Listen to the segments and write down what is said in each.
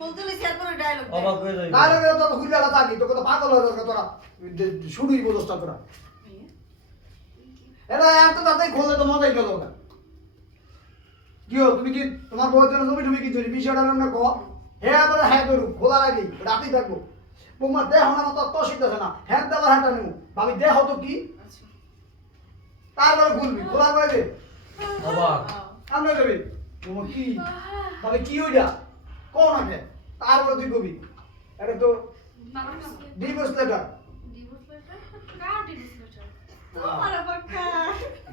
বলতে লইছি এরপরে ডায়লগ অবাক হয়ে যাই ডায়লগে তো হুইলা থাকি তোকে তো পাগল হয়ে যাবে তোরা শুরুই বলছটা তোরা এরা এত তাড়াতাড়ি খোলে তো মজাই গেল না কি হল তুমি কি তোমার বউয়ের জন্য ছবি টবি কি ধরি বিষয়টা না কো হ্যাঁ বলে হ্যাঁ করু খোলা লাগি রাতেই থাকবো বৌমা দেহ না তো তো শিখতেছে না হ্যাঁ দেওয়ার হাঁটা নেব ভাবি দেহ তো কি তারপরে খুলবি খোলার পরে দে অবাক আমরা যাবি তোমার কি ভাবি কি ওইটা কোন আগে তারপরে তুই কবি এটা তো ডিভোর্স লেটার তোমার বাক্কা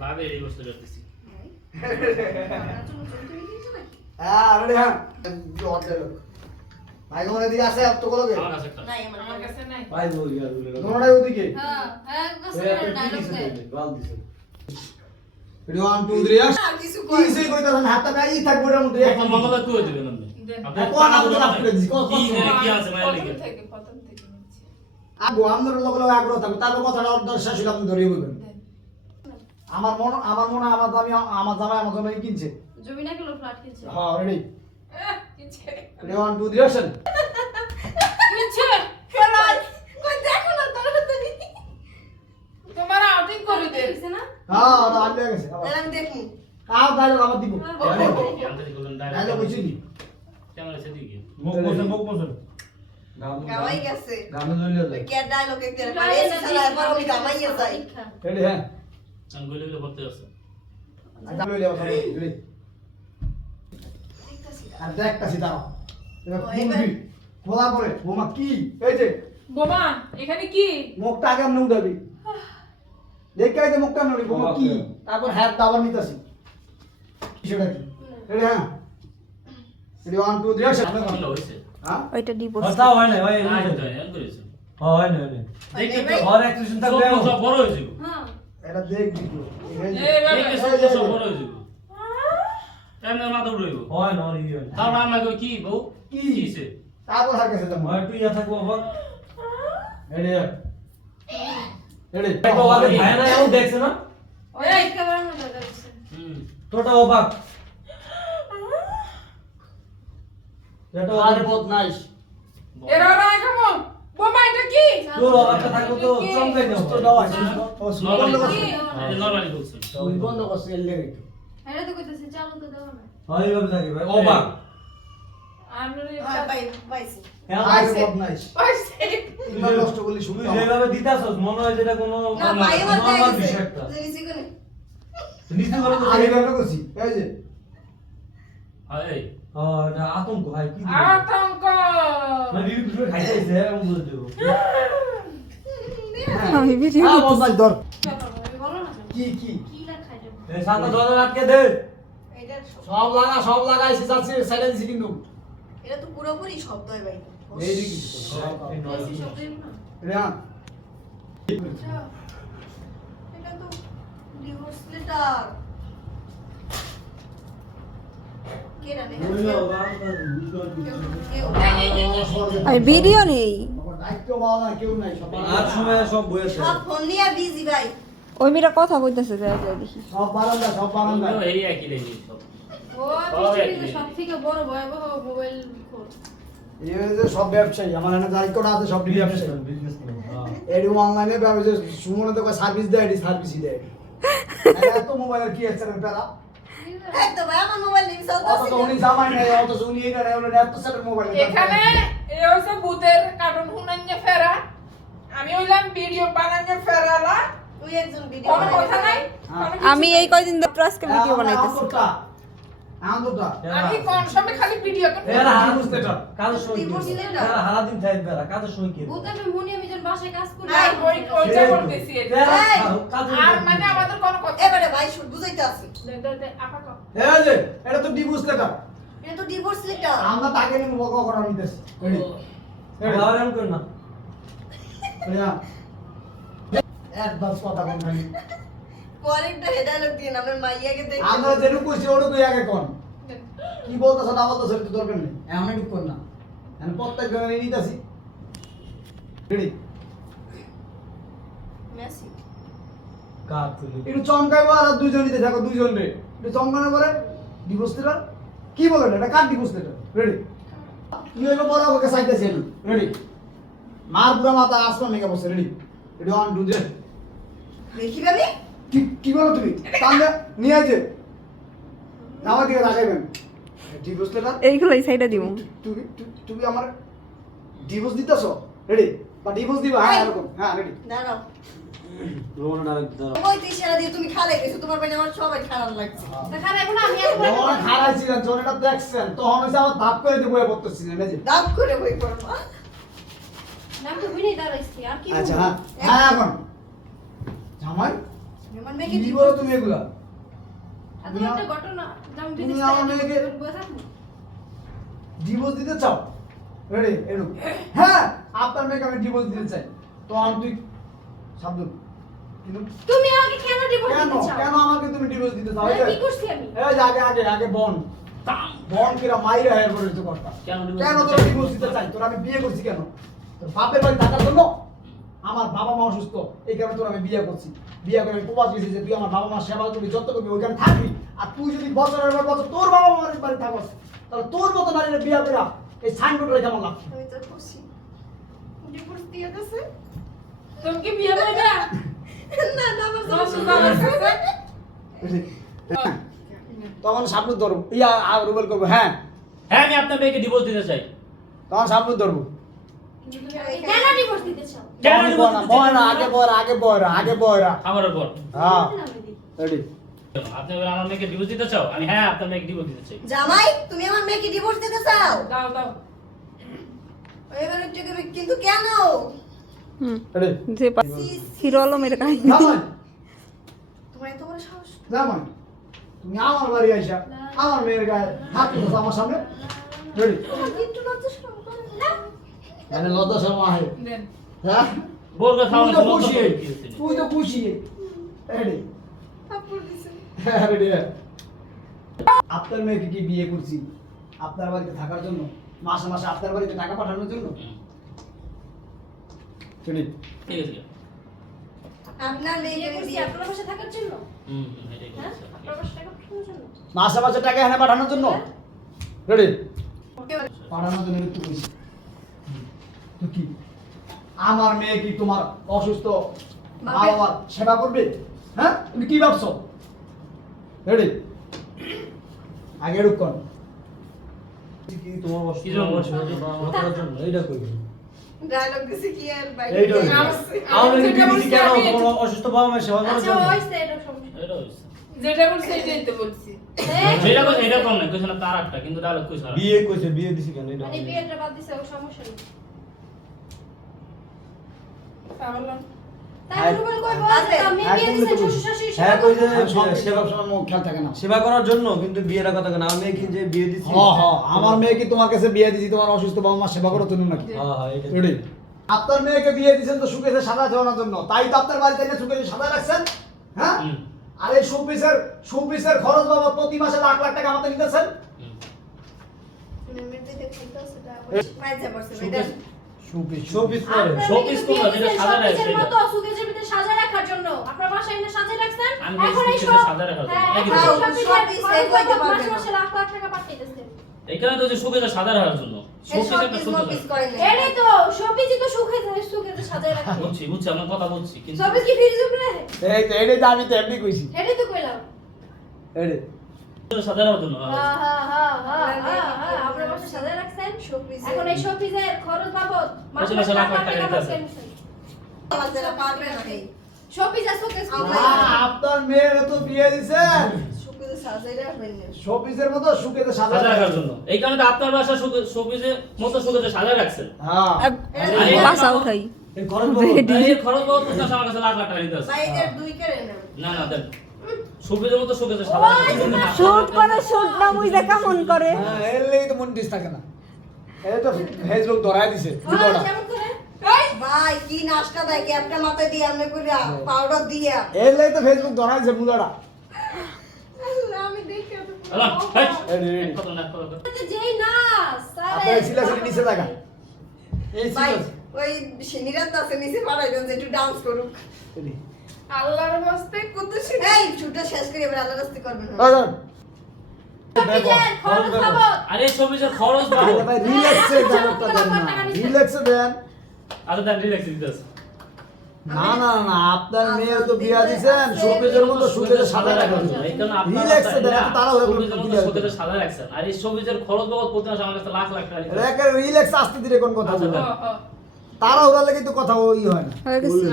ভাবে এই বস্তু করতেছি হ্যাঁ রেডি হ্যাঁ জোর দে লোক ভাই কোন দিকে আছে তো কল গে আমার কাছে একটা নাই আমার কাছে নাই ভাই বল ইয়ার বলে দোনোটাই ওদিকে হ্যাঁ হ্যাঁ কাছে ডায়লগ দে গাল দিছে রেডি 1 2 3 না কিছু কই কি সই কইতাছেন হাতটা গাই থাকবো এর মধ্যে এখন মঙ্গলবার কই দিবেন আপনি আপনি কোন টাকা আমল দিবেন করে দিছি কি জানে কি আছে মায়ের লিগে প্রথম থেকে নিচ্ছি আগো আমদের লগে লগে আগ্রহ থাকবে তারপর কথাটা অর্ধ শেষ হইলে আপনি ধরিয়ে বলবেন আমার মনে আমার দামি আমার জামাই আমার জন্য কিনছে জমি না কিলো ফ্ল্যাট কিনছে হ্যাঁ রেডি কিনছে রেডি 1 2 3 অ্যাকশন কিনছে ফেলাই কই দেখো না তাড়াতাড়ি তোমার আউটিং করে দে না হ্যাঁ ওটা আনলে গেছে তাহলে আমি দেখি কাও ডায়লগ আবার দিব জানতে বলেন ডায়লগ কইছি নি ক্যামেরা সেদিকে মুখ বসে গাওয়াই গেছে গামে ধরিয়ে দে কে ডায়লগ একতে পারে এসে সালা একবার আমি গামাইয়া যাই রেডি হ্যাঁ আমি গলে গলে করতে আছে আচ্ছা লই লেও সবাই রেডি আর দেখতাছি দাও এবার খুলবি খোলা পরে বোমা কি এই যে বোমা এখানে কি মুখটা আগে আমনে উঠাবি দেখে এই যে মুখটা নড়ি বোমা কি তারপর হাত দাবার নিতাছি সেটা কি রেডি হ্যাঁ রেডি 1 2 3 অ্যাকশন ভালো হইছে হ্যাঁ ওইটা ডিভোর্স কথা হয় না ভাই না এটা এন করেছে হয় না দেখে তো আর অ্যাকশন থাকবে সব বড় হয়ে যাবে হ্যাঁ এটা দেখ দিও এই বাবা দেখে সব বড় হয়ে যাবে ক্যামেরা মাথা উড়াইব হয় না ইয়ে তারপর আমাকে কি বউ কি? কিছে তারপর হার কাছে যাবো হয় তুই ইয়া থাকবো অবাক রেডি রেডি তো আগে ভাই না এও দেখছ না ওই ক্যামেরা না দাঁড়াইছে হুম তোটা অবাক এটা আরে বহুত নাইস এরা না কেমন বোমা এটা কি তোর অবাকটা থাকবো তো চমকাই দাও তো দাও আছে ও নরমালি সুন্দর করছে নরমালি বলছেন ওই বন্ধ করছে এর লেগে এটা তো কইতাছে চালু তো দাও না হয় এইভাবে থাকি ভাই অবাক আমরা হ্যাঁ ভাই পাইছি হ্যাঁ আরে বহুত নাইস পাইছে ইমান কষ্ট করলে তুই শুনতে যেভাবে দিতাছস মনে হয় যেটা কোনো না ভাই আমার নরমাল দেখাইছে বিষয় একটা জিনিস কোনে নিতে করে তো আগে ভাবে করছি এই যে এই এটা আতঙ্ক ভাই কি দিবে? আতঙ্ক মানে বিবি কিছু খাইতেছে এরকম বলে দেবো আমি ভিডিও হ্যাঁ বহুত নাইস ধর বলো না কি কি লেখাই দেব এই সাদা দরজা আটকে দে এটা সব লাগাইছি যাচ্ছে সাইডে দিছি কিন্তু এটা তো পুরোপুরি শব্দ হয় ভাই এই দিকে বেশি শব্দ না রিয়া আচ্ছা এটা তো ডিভোর্স লেটার কে জানে আর ভিডিও নেই দায়িত্ব পাওয়া না কেউ নাই সব আর সময় সব বইছে সব ফোন নিয়ে বিজি ভাই ওই মেয়েটা কথা কইতাছে যাই দেখি সব বারান্দা এই একই লেগে সব ও পৃথিবীতে সবথেকে বড় ভয়াবহ মোবাইল ফোন এই যে সব ব্যবসায়ী আমার এখানে দায়িত্বটা আছে সব ব্যবসায়ী বিজনেস হ্যাঁ এডি অনলাইনে ব্যবসা সুমনে তো সার্ভিস দেয় এডি সার্ভিসই দেয় এত মোবাইলের কি আছে রে পেরা এই তো ভাই আমার মোবাইল নিয়ে অত চলতেছে তো উনি জামাই নাই অত তো উনি এটা নাই ওটা এত সেটের মোবাইল এখানে এই হচ্ছে ভূতের কার্টুন হুনাঞ্জে ফেরা আমি হইলাম ভিডিও বানাঞ্জে ফেরালা তুই একজন ভিডিও কোনো কথা নাই কোনো কিছু আমি এই কয়দিন ধরে আজকে ভিডিও বানাইতেছি আনন্দটা আমি কোন সময় খালি ভিডিও করি এরা হারা বুঝতে পার কাজ সই Divorce কি letter? এরা হারা দিন থাকবে এরা কাজ সই কি ভূত আমি মনি আমি যখন বাসায় কাজ করি নাই ওই ওইটা বলতেছি এটা। কাজ আর মানে আমাদের কোনো কথা এবারে ভাই শুট বুঝাইতে আছে দে আপা কও এই যে এটা তো ডিভোর্স লেটার এটা তো ডিভোর্স লেটার আমরা তাকে নিয়ে বকা করা নিতেছি রেডি আর এমন কর না রিয়া একবার কথা বল ভাই কোয়ালিটিটা হেডালক দিয়ে আমার মাইয়াকে দেখি আমরা যেটুকু কইছি ওটুকু আগে কোন কি বলতাছ না বলতাছ তো দরকার নেই এখন একটু কর না এখন প্রত্যেক জনের নিতাছি রেডি মেসি কাজ তুই একটু চমকাইবো আর দুইজন নিতে থাকো দুইজন রে একটু চমকানোর পরে ডিভোর্স লেটার কি বলেন এটা কার ডিভোর্স লেটার রেডি কি হইলো বড় ওকে চাইতেছি আমি রেডি মার পুরা মাথা আসমান মেঘা বসে রেডি রেডি 1 2 3 দেখি ভাবি কি কি বলো তুমি কান্দে নিয়ে আইছে আমার দিকে তাকাইবেন ঠিক বুঝলে না এইগুলো এই সাইডে দিব তুমি তুমি আমার ডিভোর্স দিতেছো রেডি বা ডিভোর্স দিবা হ্যাঁ এরকম হ্যাঁ রেডি দাঁড়াও রোহন ডাইরেক্ট দাও ওই তো ইশারা দিয়ে তুমি খালে গেছো তোমার বাইরে আমার সবাই খারাপ লাগছে তা খারাপ না আমি একবার যখন খারাইছিলেন জনেটা দেখছেন তখন হইছে আমার ধাপ করে দিয়ে বয়ে পড়তেছিলেন এই যে দাঁত করে বই করবো নাম তো বুঝেই দাঁড়াইছি আর কি আচ্ছা হ্যাঁ হ্যাঁ এখন জামাই আমার মেয়েকে কি বলো তুমি এগুলা এত একটা ঘটনা যেমন তুমি দিদি আমার মেয়েকে- বসে থাকো ডিভোর্স দিতে চাও রেডি এরকম হ্যাঁ আপনার মেয়েকে আমি ডিভোর্স দিতে চাই তো আমি তুই শব্দ কিন্তু তুমি আমাকে কেন ডিভোর্স কেন দিতে চাও কেন আমাকে তুমি ডিভোর্স দিতে চাও এই আমি যে কি করছি আমি এই যে আগে বন বন কিরা মাইরা হের করে তো কথা কেন divorce কেন দিতে তোর চাই? ডিভোর্স দিতে চাই তোর আমি বিয়ে করছি কেন তোর বাপের বাড়ি থাকার জন্য আমার বাবা মা অসুস্থ এই কারণে তোর আমি বিয়ে করছি বিয়ে করে আমি প্রবাস গেছি যে তুই আমার বাবা মার সেবা করবি যত্ন করবি ওইখানে থাকবি আর তুই যদি বছরের পর বছর তোর বাবা মার বাড়ি থাকস তাহলে তোর মতো নারীর বিয়ে করে এই সাইনবোর্ড রেখে আমার লাভ কি? আমি তো খুশি ডিভোর্স দিয়ে দিয়েছে তুমি কি বিয়ে করবে না না আমার তোমার জন্য সুযোগ আছে? তখন সাবলুত ধরবো আর রুবেল করবো হ্যাঁ হ্যাঁ আমি আপনার মেয়েকে ডিভোর্স দিতে চাই। তখন সাবলুত ধরবো কিন্তু তুমি আমাকে কেন ডিভোর্স দিতে চাও কেন বয় divorce না, দিতে বয় না, চাই? আগে বয়রা আমার উপর হ্যাঁ না, আমি দেখি। রেডি আপনি বলেন আমার মেয়েকে ডিভোর্স দিতে চাও, আমি হ্যাঁ আপনার মেয়েকে ডিভোর্স দিতে চাই। জামাই তুমি আমার মেয়েকে ডিভোর্স দিতে চাও দাও দাও এবার একটু কিন্তু কেন হুম রেডি যে হিরো আলমের কাহিনী জামাই তোমার এত বড় সাহস জামাই তুমি আমার বাড়ি আইসা আমার মেয়ের গায়ে হাত তুলছো আমার সামনে রেডি তোমার কি একটু লজ্জা শরম করে না মানে লজ্জা শর্ম আহে দেন হ্যাঁ বোর কথা তুই তো আমার খুশি কি হচ্ছে? তুই তো খুশি রেডি থাপ্পড় দিছে হ্যাঁ রেডি আপনার মেয়েকে কি বিয়ে করছি আপনার বাড়িতে থাকার জন্য মাসে মাসে আপনার বাড়িতে টাকা পাঠানোর জন্য হুম, রেডি ঠিক আছে। আপনার বিয়ে মেয়েকে করছি বিয়ে আপনার পাশে থাকার জন্য এটাই হ্যাঁ বলছি। আপনার পাশে টাকা পাঠানোর জন্য মাসে মাসে টাকা এখানে পাঠানোর জন্য রেডি পাঠানোর জন্য একটু কইছি তো কি আমার মেয়ে কি তোমার অসুস্থ বাবা মার সেবা করবে হ্যাঁ তুমি কি ভাবছো রেডি আগে রুকন কি তোমার কি জন্য? অসুবিধা করার জন্য এইটা কইবি ডায়লগ দিছে কি আর বাইরে এইটা আমি আমি যেটা কি বলছি কেন আমি তোমার অসুস্থ বাবা মা সেবা করার আচ্ছা জন্য হইছে এটা সমস্যা এটা হইছে। যেটা বলছি এটাই তো বলছি যেটা বলছি এটা কম না, কইছেন আপনি আরেকটা, কিন্তু ডায়লগ কইছেন আরেকটা। বিয়ে কইছে বিয়ে দিছি কেন এটা মানে বিয়েটা বাদ দিছে ও সমস্যা নেই তাহলে তাই রুবেল কইবো যে আমি বিয়ে দিছে শ্বশুর শাশুড়ি হ্যাঁ কইছে সেবা সময় মুখ খেয়াল থাকে না সেবা করার জন্য কিন্তু বিয়ের কথা কেন আমি কি যে বিয়ে দিছি আমার মেয়ে কি তোমার কাছে বিয়ে দিছি তোমার অসুস্থ বাবা মা সেবা করার জন্য নাকি হ্যাঁ হ্যাঁ এটা রেডি আপনার মেয়েকে বিয়ে দিয়েছেন তো সুখেছে সাদা দেওয়ানোর জন্য তাই তো আপনার বাড়িতে এনে সুখেছে সাদা রাখছেন হ্যাঁ হুম, আর এই শোপিসের খরচ বাবা প্রতি মাসে লাখ লাখ টাকা আমাদের নিতেছেন হুম। মেয়ের দিকে খাইতেছে এটা পাইছে পারছে শোপিস শোপিস করে শোপিস করবো, যেটা সাদা রাখছে শোপিসের এটা। মতো সুকেজের ভিতরে সাজা রাখার জন্য আপনার বাসায় এনে সাজিয়ে রাখছেন আমি এখন এই বলছি সব সাজা রাখার জন্য। হ্যাঁ একই এখন তো। এই শোপিসের শোপিস খরচ কইতে বাবদ পারবে মাসে না। মাসে লাখ লাখ টাকা পাঠাইতেছেন এখানে তো যে শোকেজে সাদা রাখার জন্য শোপিস একটা শোপিস শোকেজ। করে না এটাই তো শোপিসই তো সুকেজে সাজায় রাখে বুঝছি আপনার কথা বলছি, কিন্তু শোপিস কি ফ্রিজ উপরে এই তো এটাই তো আমি তো এমনি কইছি এটাই তো কইলাম রেডি সাদা রাখার জন্য হ্যাঁ হ্যাঁ হ্যাঁ হ্যাঁ হ্যাঁ আপনার বাসায় সাজায় রাখছেন শোপিস এখন এই শোপিসের খরচ বাবদ মাসে মাসে লাখ লাখ টাকা দিতে আছে। আমাদের পারবে না এই শোপিস আর শোকেস আপনার মেয়ের তো বিয়ে দিছেন শোপিস সাজাই রাখবেন না শোপিসের মতো সুখেতে সাদা সাদা রাখার জন্য। এই কারণে তো আপনার বাসা শোপিসে মতো শোকেজে সাদা রাখছেন। হ্যাঁ বাসা উঠাই এই খরচ তাই এই খরচ বাবদ প্রতি মাসে আমার কাছে লাখ লাখ টাকা দিতে আছে। বাইরের দুই করে না না না দেন শোপিসের মতো শোকেজে সাদা রাখছেন। শুট করে শুট না বুঝে কেমন করে হ্যাঁ এর লেগে তো মন দিস থাকে না এই তো ফেসবুক ধরাই দিছে ভিডিওটা যেমন করে ভাই কি নাস্তা দেয় ক্যাপটা মাথায় দিয়ে আমি কইরা পাউডার দিয়া এর লেগে তো ফেসবুক ধরাই দিছে বুলাটা আমি দেখে তো হ্যালো, হেই, রেডি রেডি কত না কত যেই নাচ আপনার সিলাসিলি নিচে থাকা এই ভাই সিরিয়াস ওই সিনিরাত আছে নিচে পাঠাইবেন যে একটু ডান্স করুক রেডি আল্লাহর বাস্তে কত শুনে এই শুটটা শেষ করে এবার আলাদা রাস্তা করবেন দাঁড়ান শোপিজের খরচ হবো আরে শোপিজের খরচ পাবো আরে ভাই রিল্যাক্সে ব্যাপারটা দেন না রিল্যাক্সে দেন আচ্ছা দেন রিল্যাক্স দিতেছে না না না আপনার মেয়ের তো বিয়া দিছেন শোকেজের মতো সুখের সাদা রাখবেন রিল্যাক্সে দেন এত তারা হয়ে শোপিজের মতো শোকেজে সাদা রাখছেন আর এই শোপিজের খরচ বাবদ প্রতি মাসে আমার কাছে লাখ লাখ টাকা দিতে হয়। রিল্যাক্স আসতে দিলে কোন কথা আচ্ছা, বলেন হ হ তারা ওরা লাগে তো কথা ওই হয় না হয়ে গেছে